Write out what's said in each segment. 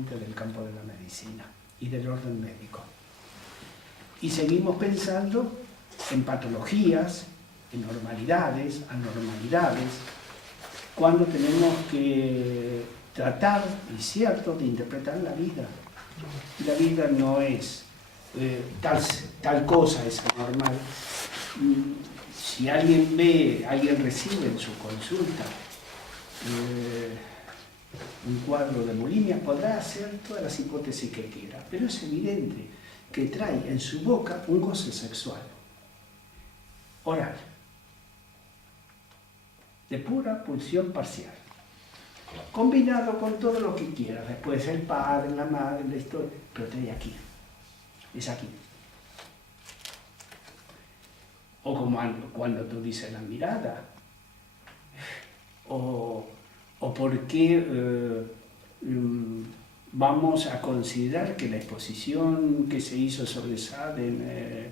fundamentalmente del campo de la medicina y del orden médico. Y seguimos pensando en patologías, en normalidades, anormalidades, cuando tenemos que tratar, es cierto, de interpretar la vida. La vida no es tal cosa es anormal. Si alguien recibe en su consulta un cuadro de bulimia, podrá hacer todas las hipótesis que quiera, pero es evidente que trae en su boca un goce sexual, oral, de pura pulsión parcial, combinado con todo lo que quiera, después el padre, la madre, la historia, pero trae aquí, es aquí. O como cuando tú dices la mirada, o por qué vamos a considerar que la exposición que se hizo sobre Sade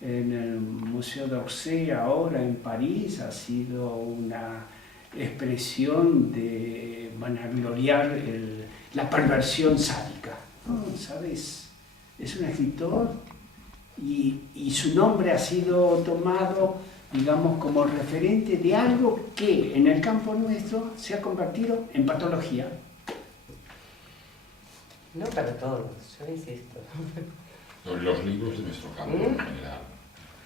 en el Museo d'Orsay ahora en París ha sido una expresión de vanagloriar la perversión sádica. ¿No? ¿Sabes? Es un escritor y su nombre ha sido tomado, digamos, como referente de algo que en el campo nuestro se ha convertido en patología. No para todos, yo insisto. Los libros de nuestro campo en general.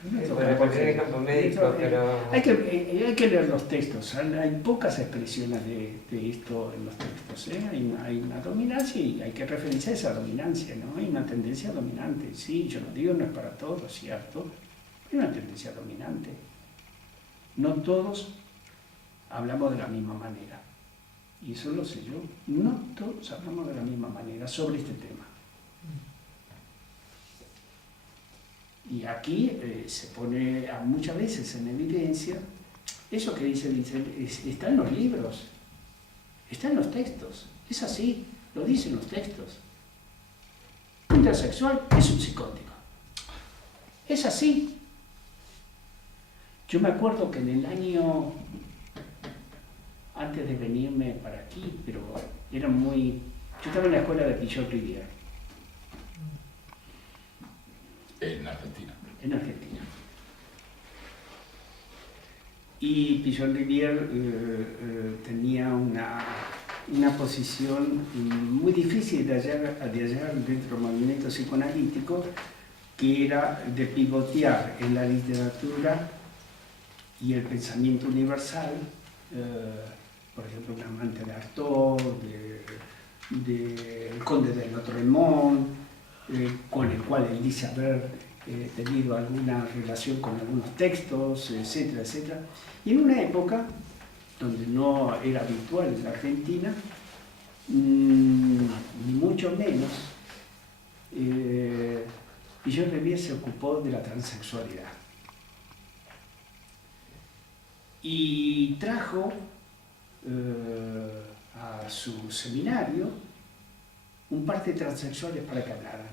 Bueno, porque en el campo médico, pero... Hay que leer los textos, hay pocas expresiones de esto en los textos, ¿eh? Hay una dominancia y hay que referirse a esa dominancia, ¿no? Hay una tendencia dominante, sí, yo lo digo, no es para todos, ¿cierto? Hay una tendencia dominante. No todos hablamos de la misma manera, y eso lo sé yo, no todos hablamos de la misma manera sobre este tema. Y aquí se pone muchas veces en evidencia eso que dicen, está en los libros, está en los textos, es así, lo dicen los textos. Un intersexual es un psicótico, es así. Yo me acuerdo que en el año, antes de venirme para aquí, pero era muy... Yo estaba en la escuela de Pichot-Rivière. En Argentina. En Argentina. Y Pichot-Rivière tenía una posición muy difícil de hallar dentro del movimiento psicoanalítico, que era de pivotear en la literatura y el pensamiento universal, por ejemplo, un amante de Artaud, el conde de Lautréamont, con el cual él dice haber tenido alguna relación con algunos textos, etcétera, etcétera. Y en una época donde no era habitual en la Argentina, ni mucho menos, Pichot-Rivière se ocupó de la transexualidad. Y trajo a su seminario un par de transexuales para que hablaran.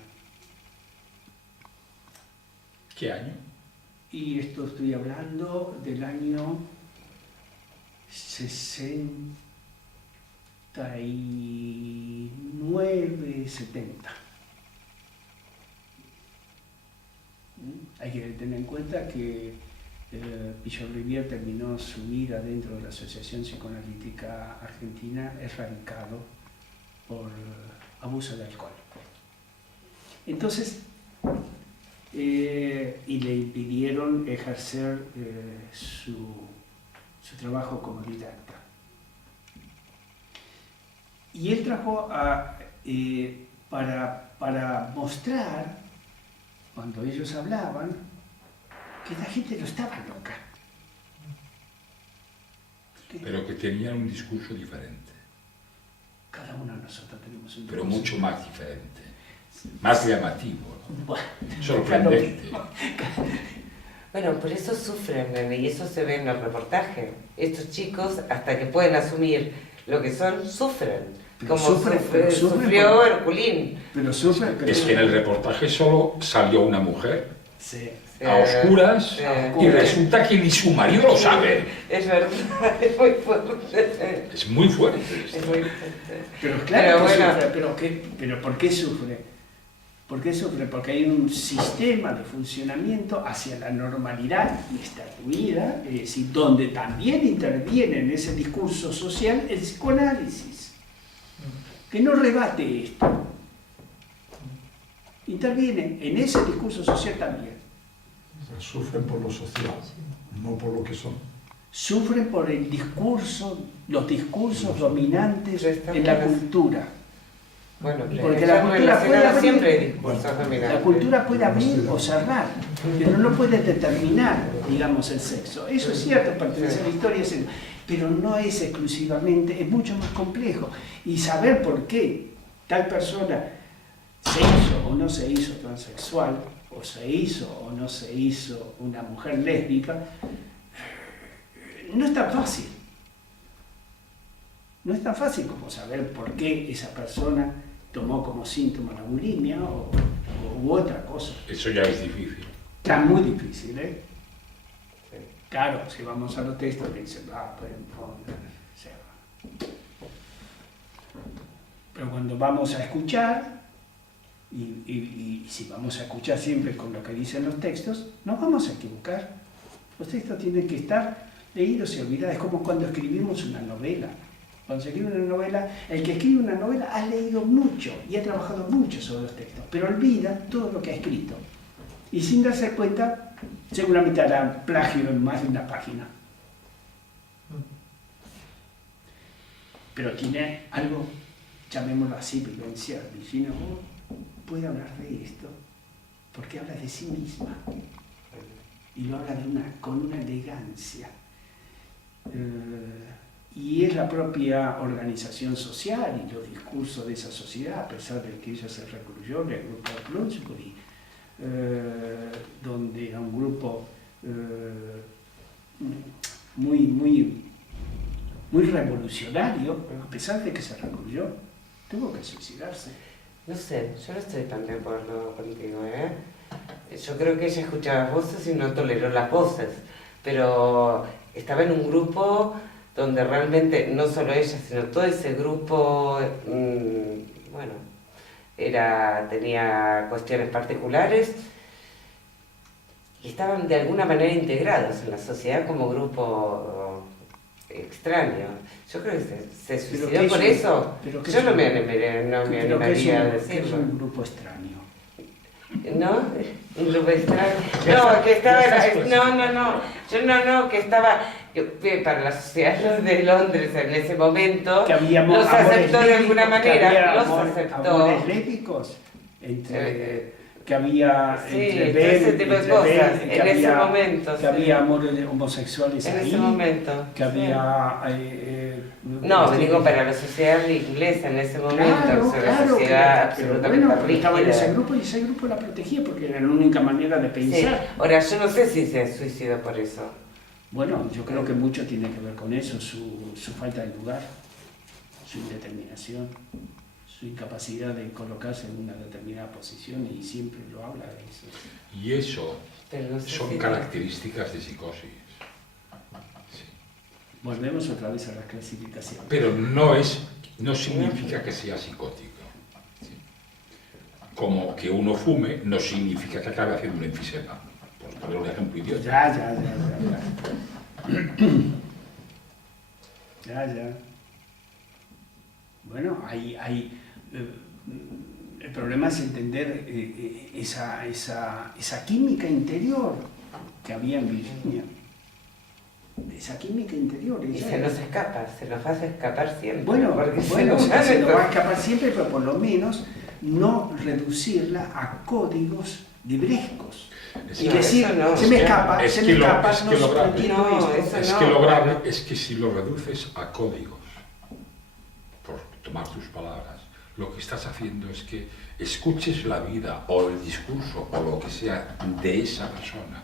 ¿Qué año? Y esto estoy hablando del año 69, 70. Hay que tener en cuenta que Pichot-Rivière terminó su vida dentro de la Asociación Psicoanalítica Argentina erradicado por abuso de alcohol. Entonces, y le impidieron ejercer su trabajo como didacta. Y él trajo para mostrar, cuando ellos hablaban, que la gente no estaba loca. Pero que tenían un discurso diferente. Cada uno de nosotros tenemos un discurso. Pero mucho más diferente. Más llamativo, ¿no? Bueno, sorprendente. Bueno, por eso sufren, bebé, y eso se ve en el reportaje. Estos chicos, hasta que pueden asumir lo que son, sufren. Pero como sufrió por... Herculín. Pero sufren, pero... Es que en el reportaje solo salió una mujer. Sí. a oscuras, y resulta que ni su marido lo sabe. Es verdad, es muy fuerte. Es muy fuerte. Es muy fuerte. Pero claro que bueno. sufre, pero ¿por qué sufre? ¿Por qué sufre? Porque hay un sistema de funcionamiento hacia la normalidad instituida, es decir, donde también interviene en ese discurso social el psicoanálisis, que no rebate esto. Interviene en ese discurso social también. Sufren por lo social, no por lo que son. Sufren por el discurso, los discursos dominantes en la cultura. Bueno, Porque la cultura puede abrir, siempre discursos dominantes. la cultura puede abrir o cerrar, pero no puede determinar, digamos, el sexo. Eso es cierto, pertenece a la historia, pero no es exclusivamente, es mucho más complejo. Y saber por qué tal persona se hizo o no se hizo transexual, o se hizo o no se hizo una mujer lésbica, no es tan fácil. No es tan fácil como saber por qué esa persona tomó como síntoma la bulimia u otra cosa. Eso ya es difícil. Está muy difícil, ¿eh? Claro, si vamos a los textos que dicen, pueden poner, o sea. Pero cuando vamos a escuchar, y si vamos a escuchar siempre con lo que dicen los textos, no vamos a equivocar. Los textos tienen que estar leídos y olvidados. Es como cuando escribimos una novela. Cuando se escribe una novela, el que escribe una novela ha leído mucho y ha trabajado mucho sobre los textos, pero olvida todo lo que ha escrito. Y sin darse cuenta, seguramente hará plagio en más de una página. Pero tiene algo, llamémoslo así, vivencial. Virginia Woolf puede hablar de esto porque habla de sí misma y lo habla con una elegancia. Y es la propia organización social y los discursos de esa sociedad, a pesar de que ella se recluyó en el grupo de Bloomsbury, donde era un grupo muy revolucionario, a pesar de que se recluyó, tuvo que suicidarse. No sé, yo no estoy tan de acuerdo contigo, ¿eh? Yo creo que ella escuchaba voces y no toleró las voces, pero estaba en un grupo donde realmente no solo ella, sino todo ese grupo, bueno, tenía cuestiones particulares y estaban de alguna manera integrados en la sociedad como grupo extraño. Yo creo que se suicidó por eso. Yo no me animaría a decirlo. Es un grupo extraño. ¿No? Un grupo extraño. No, que estaba... No, que estaba... Para la sociedad de Londres en ese momento, los aceptó de alguna manera, los aceptó. ¿Amores lésbicos? Que había ese tipo de cosas, en ese momento. Que había amores homosexuales en ahí. ese momento. Que había... no, digo para la sociedad inglesa en ese momento, la sociedad absolutamente rígida. Estaba en ese grupo y ese grupo la protegía porque era la única manera de pensar. Sí. Ahora, yo no sé si se suicidó por eso. Bueno, yo creo que mucho tiene que ver con eso, su falta de lugar, su indeterminación, su incapacidad de colocarse en una determinada posición y siempre lo habla de eso. Y eso no sé son características de psicosis. Sí. Volvemos otra vez a la clasificación. Pero no significa que sea psicótico. ¿Sí? Como que uno fume no significa que acabe haciendo un enfisema. Por poner un ejemplo idiota. Ya. Bueno, el problema es entender esa química interior que había en Virginia. Esa química interior. Y se nos escapa, se nos hace escapar siempre. Bueno, se nos va a escapar siempre, pero por lo menos no reducirla a códigos librescos. Y decir, se me escapa, es que si lo reduces a códigos, por tomar tus palabras, lo que estás haciendo es que escuches la vida o el discurso o lo que sea de esa persona.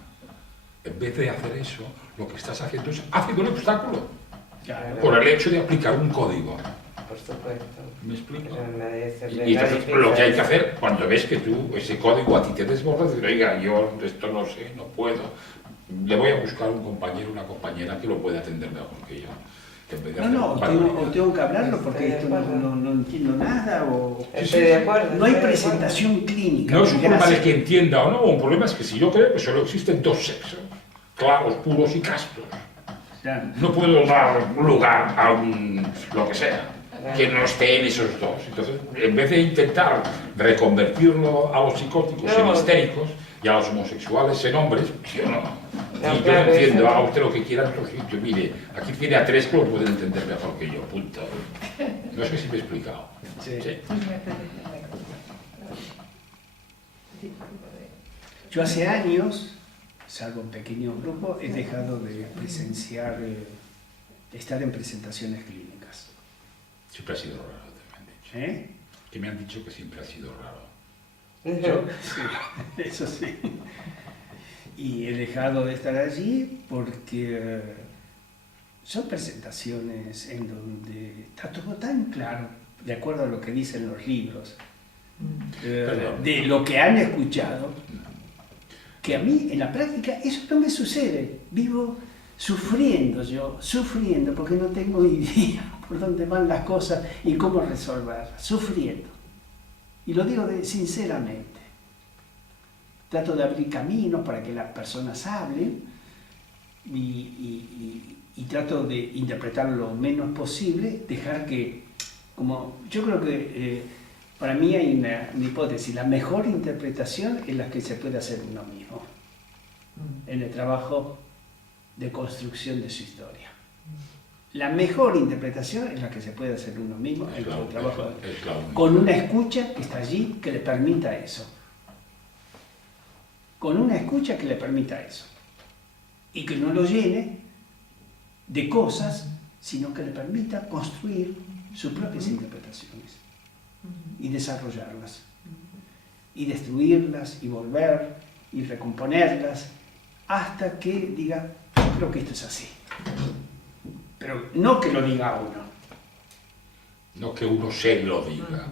En vez de hacer eso, lo que estás haciendo es haciendo un obstáculo. Claro. Por el hecho de aplicar un código. por supuesto. ¿Me explico? Pero Y entonces lo que hay que hacer, cuando ves que tú, ese código a ti te desborda, decir, oiga, yo esto no sé, no puedo, le voy a buscar un compañero, una compañera que lo pueda atender mejor que yo. Que en vez de hacer No, un o tengo que hablarlo porque esto no entiendo nada, o Estoy de acuerdo. no hay estoy de presentación clínica. No es un problema de Gracias. que entienda o no, un problema es que si yo creo que solo existen dos sexos, claros, puros y castos, Ya. no puedo dar lugar a un lo que sea que no esté en esos dos. Entonces, en vez de intentar reconvertirlo a los psicóticos en No. histéricos y a los homosexuales en hombres, yo no. No, Y yo claro, entiendo, eso- haga usted lo que quiera en otro sitio. Mire, aquí tiene a tres que lo pueden entender mejor que yo, punto. No sé si me he explicado. Sí. Sí. Yo hace años, salvo un pequeño grupo, he dejado de presenciar, de estar en presentaciones clínicas. Siempre ha sido raro, me han dicho. ¿Eh? Que me han dicho que siempre ha sido raro. Yo, sí, eso sí. Y he dejado de estar allí porque son presentaciones en donde está todo tan claro, de acuerdo a lo que dicen los libros, Perdón. de lo que han escuchado, que a mí en la práctica eso no me sucede. Vivo sufriendo porque no tengo idea por dónde van las cosas y cómo resolverlas, sufriendo. Y lo digo sinceramente. Trato de abrir caminos para que las personas hablen y trato de interpretar lo menos posible, dejar que, como yo creo que para mí hay una hipótesis, la mejor interpretación es la que se puede hacer uno mismo, en el trabajo de construcción de su historia. La mejor interpretación es la que se puede hacer uno mismo en el trabajo, con una escucha que está allí que le permita eso. Con una escucha que le permita eso. Y que no lo llene de cosas, sino que le permita construir sus propias interpretaciones y desarrollarlas. Y destruirlas, y volver, y recomponerlas, hasta que diga, yo creo que esto es así. Pero no que lo diga uno. No que uno se lo diga.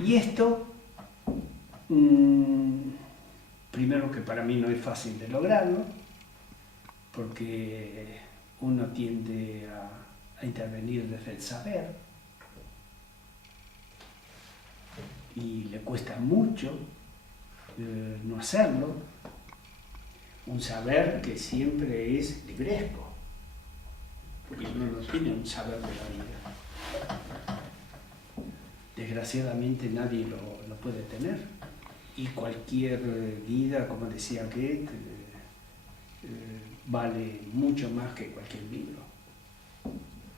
Y esto, primero que para mí no es fácil de lograrlo, porque uno tiende a intervenir desde el saber y le cuesta mucho no hacerlo, un saber que siempre es libresco, porque uno no tiene un saber de la vida. Desgraciadamente nadie lo puede tener. Y cualquier vida, como decía Goethe, vale mucho más que cualquier libro,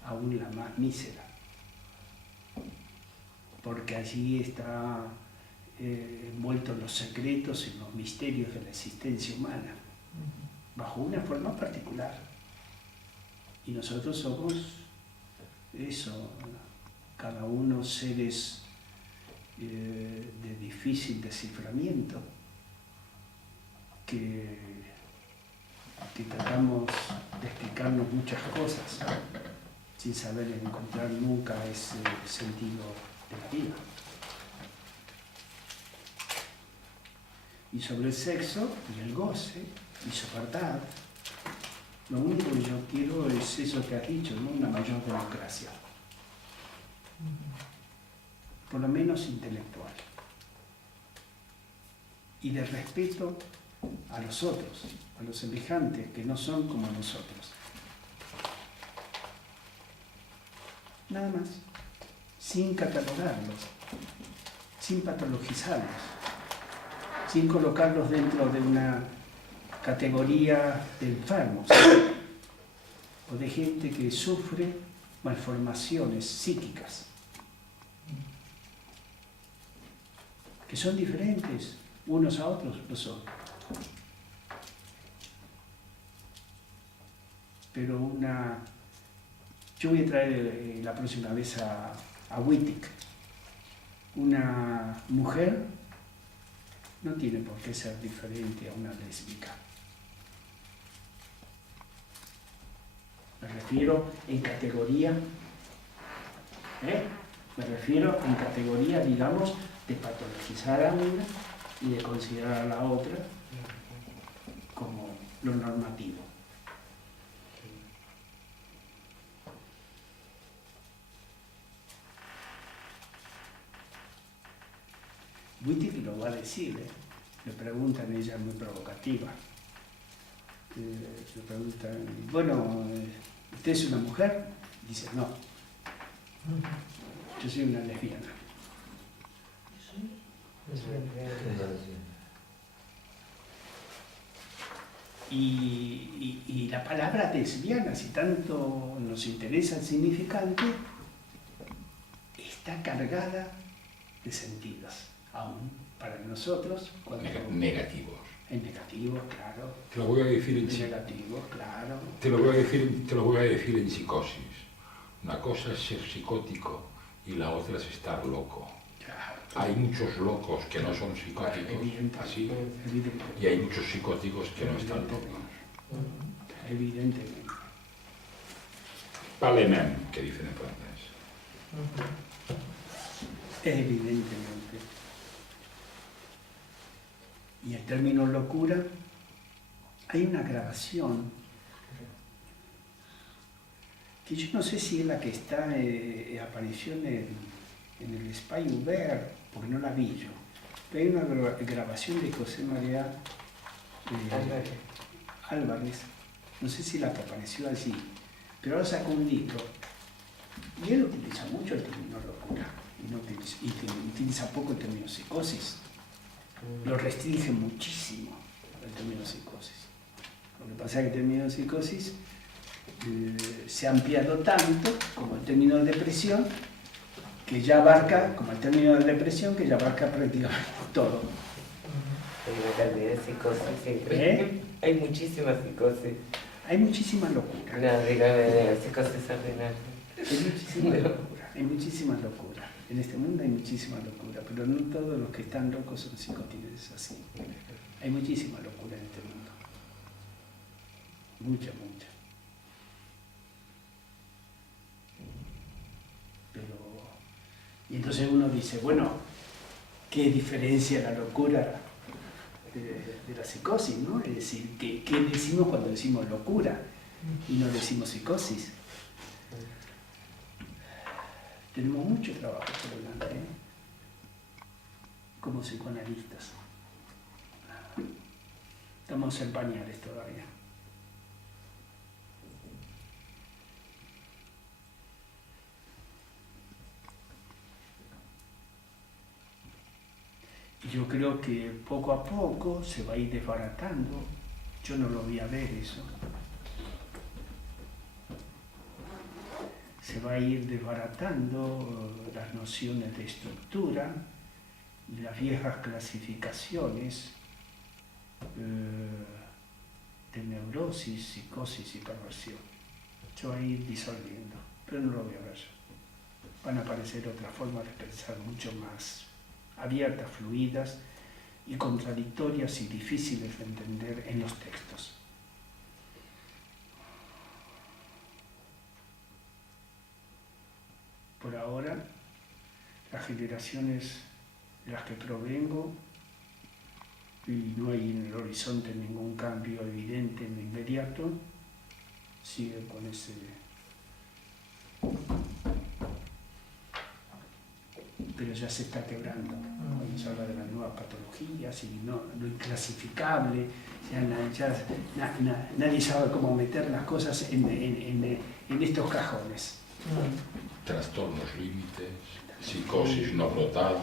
aún la más mísera. Porque allí está envueltos los secretos y los misterios de la existencia humana, bajo una forma particular. Y nosotros somos eso, cada uno seres de difícil desciframiento, que tratamos de explicarnos muchas cosas sin saber encontrar nunca ese sentido de la vida. Y sobre el sexo y el goce y su verdad, lo único que yo quiero es eso que has dicho, ¿no? Una mayor democracia. Por lo menos intelectual, y de respeto a los otros, a los semejantes que no son como nosotros. Nada más, sin catalogarlos, sin patologizarlos, sin colocarlos dentro de una categoría de enfermos o de gente que sufre malformaciones psíquicas, que son diferentes unos a otros, lo son. Pero yo voy a traer la próxima vez a Wittig. Una mujer no tiene por qué ser diferente a una lésbica. Me refiero en categoría ¿eh? Me refiero en categoría, digamos, de patologizar a una y de considerar a la otra como lo normativo. Wittig lo va a decir, ¿eh? Le preguntan, ella es muy provocativa. Le preguntan, bueno, ¿usted es una mujer? Dice, no, yo soy una lesbiana. Y la palabra lesbiana, si tanto nos interesa el significante, está cargada de sentidos, aún para nosotros. Cuando Negativos. en negativo, claro. Te lo voy a decir en En negativo, claro. Te lo voy a decir en psicosis. Una cosa es ser psicótico y la otra es estar loco. Claro. Hay muchos locos que no son psicóticos, así, y hay muchos psicóticos que no están locos. Evidentemente. Pas les mêmes, que dicen en francés. Evidentemente. Y el término locura, hay una grabación que yo no sé si es la que está, apareció en el Espai Uber, porque no la vi yo. Pero hay una grabación de José María Álvarez, no sé si la que apareció allí, pero ahora sacó un libro y él utiliza mucho el término locura y utiliza poco el término psicosis. Lo restringe muchísimo el término psicosis. Lo que pasa es que el término psicosis se ha ampliado tanto como el término de depresión, que ya abarca, como el término de depresión, que ya abarca prácticamente todo. Hay una cantidad de psicosis, sí. Hay muchísimas psicosis. Hay muchísima locura. No, dígame, psicosis ordinaria. Hay muchísima locura. En este mundo hay muchísima locura, pero no todos los que están locos son psicóticos, es así. Hay muchísima locura en este mundo. Mucha, mucha. Y entonces uno dice, bueno, ¿qué diferencia la locura de la psicosis, ¿no? Es decir, ¿qué decimos cuando decimos locura y no decimos psicosis? Tenemos mucho trabajo por delante, ¿eh? Como psicoanalistas. Estamos en pañales todavía. Yo creo que poco a poco se va a ir desbaratando. Yo no lo voy a ver eso. Se va a ir desbaratando las nociones de estructura, las viejas clasificaciones de neurosis, psicosis y perversión. Se va a ir disolviendo, pero no lo voy a ver. Van a aparecer otras formas de pensar mucho más abiertas, fluidas y contradictorias y difíciles de entender en los textos. Por ahora, las generaciones de las que provengo, y no hay en el horizonte ningún cambio evidente en lo inmediato, siguen con ese... pero ya se está quebrando. Cuando se habla de las nuevas patologías y lo inclasificable, nadie sabe cómo meter las cosas en estos cajones. Trastornos límites, psicosis no brotadas,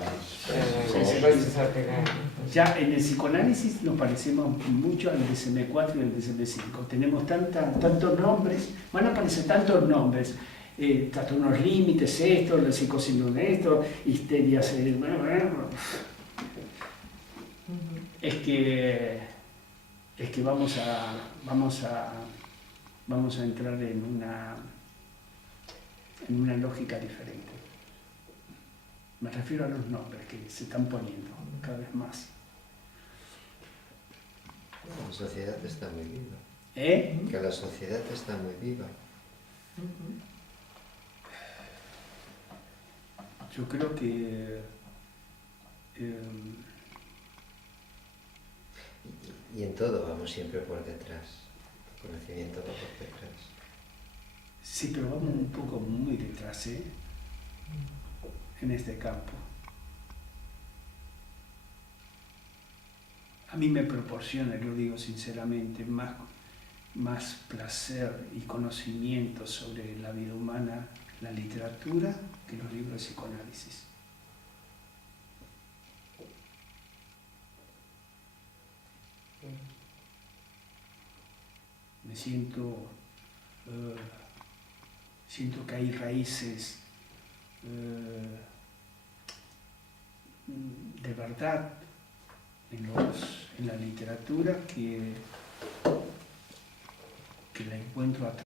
Psicosis ordinaria. Ya en el psicoanálisis nos parecemos mucho al DSM-4 y al DSM-5. Tenemos tantos nombres, van a aparecer tantos nombres. Trastornos límites, esto, la psicosis no esto, histerias, es que vamos a entrar en una lógica diferente. Me refiero a los nombres que se están poniendo cada vez más. La sociedad está muy viva. Que la sociedad está muy viva. Yo creo que Y en todo vamos siempre por detrás. El conocimiento va por detrás. sí, pero vamos un poco muy detrás, en este campo. A mí me proporciona, lo digo sinceramente, más placer y conocimiento sobre la vida humana, la literatura, que los libros de psicoanálisis. Me siento que hay raíces de verdad en la literatura que la encuentro a